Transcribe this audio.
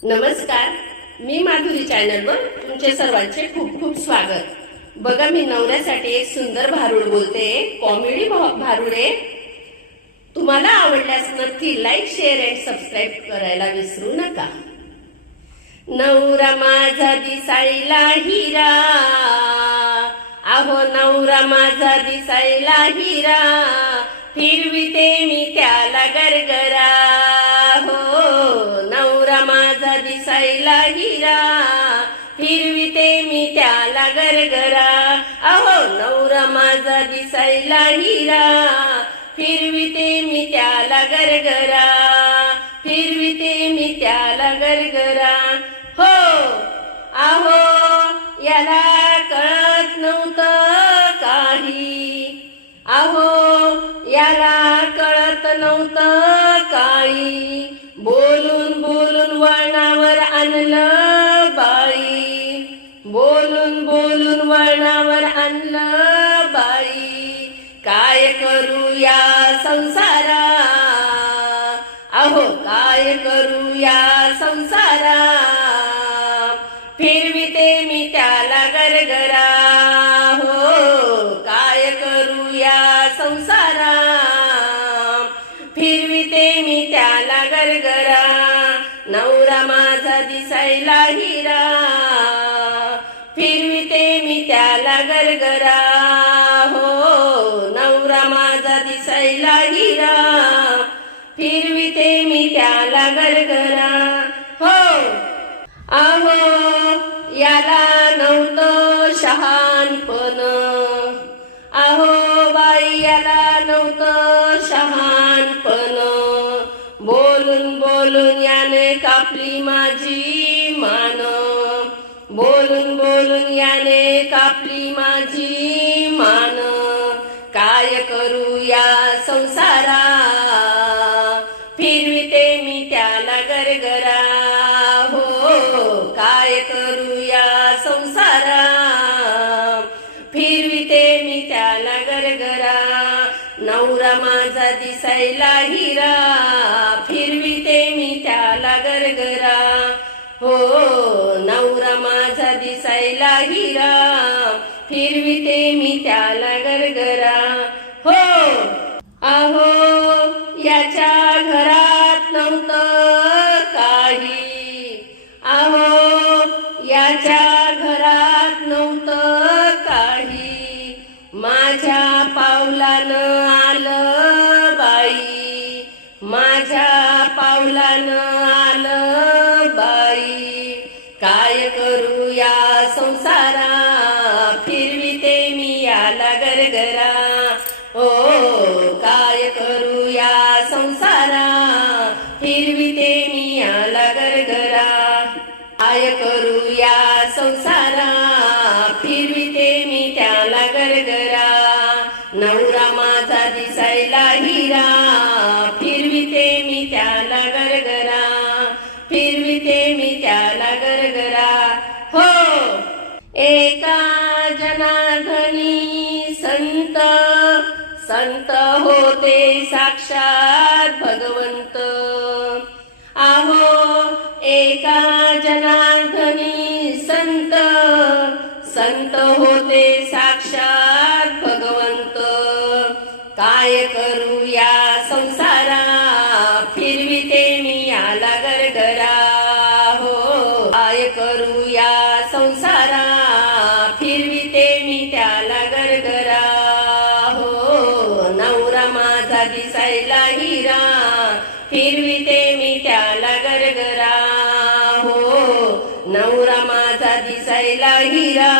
नमस्कार, मी माधुरी चॅनलवर तुमचे सर्वांचे खूप खूप स्वागत। बघा, मी नवऱ्यासाठी एक सुंदर भारूड बोलते, कॉमेडी भारूड आहे। तुम्हाला आवडल्यास नक्की लाईक, शेअर अँड सबस्क्राईब करायला विसरू नका। नवरा माझा दिसायला हिरा, अहो नवरा माझा दिसायला हिरा, फिरविते मी त्याला गरगरा। हो नवरा माझा दिसायला हिरा, फिरविते मी त्याला गरगरा। अहो नवरा माझा दिसायला हिरा, फिरविते मी त्याला गरगरा, फिरविते मी त्याला गरगरा। हो अहो याला कळत नव्हतं काही, अहो याला कळत नव्हतं काही, बोलून बोलून वळणावर आणलं बाई, बोलून बोलून वळणावर आणलं बाई। काय करू या संसारा, अहो काय करू या संसारा, फिरविते मी त्याला गरगरा। हो काय करू या संसारा, फिरविते मी त्याला गरगरा। नवरा माझा दिसायला हिरा, फिरविते मी त्याला गरगरा। हो नवरा माझा दिसायला हिरा, फिरविते मी त्याला गरगरा। हो अहो याला नव्हतं शहाणपण, अहो बाई याला नव्हतं शहाणपण, बोलून बोलून याने कापली माझी मान, बोलून बोलून याने कापली माझी मान। काय करू या संसारा, फिरविते मी त्याला गरगरा। हो काय करू या संसारा, फिरविते मी त्याला गरगरा। नवरा माझा दिसायला हिरा, फिरविते मी त्याला गरगरा। हो नवरा माझा दिसायला हिरा, फिरविते मी त्याला गरगरा। हो अहो याच्या घरात नव्हतं काही, अहो याच्या घरात नव्हतं काही, माझ्या पावलानं आलं बाई, माझ्या पावलानं आलं बाई। काय करू या संसारा, फिरविते मी याला गरगरा। हो काय करू या संसारा, फिरविते मी याला गरगरा। काय करू या संसारा, फिरविते मी त्याला गरगरा। नवरा माझा दिसायला हिरा, फिरविते मी त्याला गरगरा, फिरविते मी त्याला गरगरा। हो एका जनार्दनी संत, संत होते साक्षात भगवंत। अहो एका जनार्दनी संत, संत होते साक्षात भगवंत। काय करू या संसारा, फिरविते मी याला गरगरा। हो काय करू या संसारा, फिरविते मी त्याला गरगरा। हो नवरा माझा दिसायला हिरा, फिरविते मी त्याला गरगरा। हो नवरा माझा दिसायला हिरा,